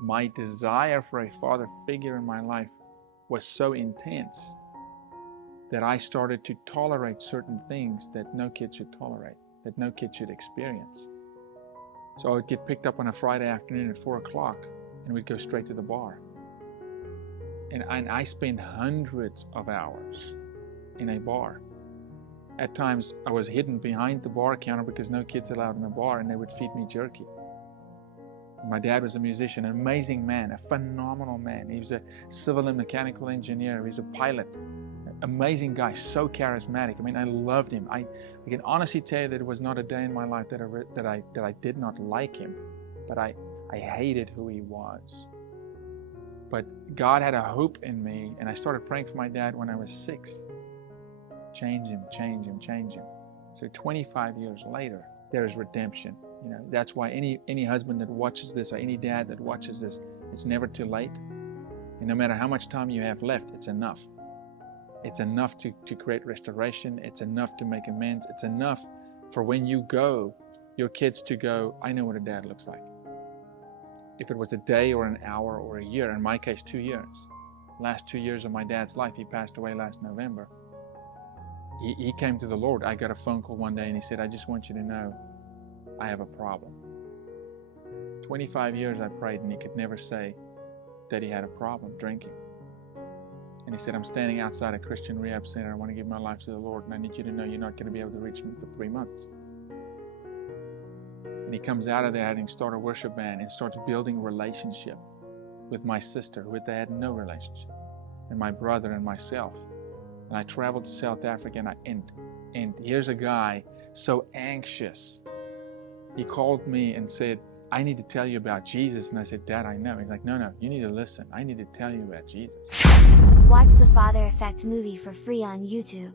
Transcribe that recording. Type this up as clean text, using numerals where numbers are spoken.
my desire for a father figure in my life was so intense that I started to tolerate certain things that no kid should tolerate, that no kid should experience. So I would get picked up on a Friday afternoon at 4 o'clock and we'd go straight to the bar. And I spent hundreds of hours in a bar. At times I was hidden behind the bar counter because no kids allowed in the bar, and they would feed me jerky. My dad was a musician, an amazing man, a phenomenal man. He was a civil and mechanical engineer. He was a pilot. Amazing guy, so charismatic. I mean, I loved him. I can honestly tell you that it was not a day in my life that I did not like him, but I hated who he was. But God had a hope in me, and I started praying for my dad when I was 6. Change him, change him, change him. So 25 years later, there's redemption. You know, that's why any husband that watches this, or any dad that watches this, it's never too late. And no matter how much time you have left, it's enough. It's enough to create restoration. It's enough to make amends. It's enough for when you go, your kids to go, I know what a dad looks like. If it was a day or an hour or a year, in my case, 2 years. Last 2 years of my dad's life, he passed away last November. He came to the Lord. I got a phone call one day and he said, I just want you to know I have a problem. 25 years I prayed and he could never say that he had a problem drinking. And he said, I'm standing outside a Christian rehab center. I want to give my life to the Lord, and I need you to know you're not going to be able to reach me for 3 months. And he comes out of there having started a worship band and starts building a relationship with my sister, who they had no relationship, and my brother and myself. And I traveled to South Africa, and here's a guy so anxious. He called me and said, I need to tell you about Jesus. And I said, Dad, I know. He's like, no, you need to listen. I need to tell you about Jesus. Watch the Father Effect movie for free on YouTube.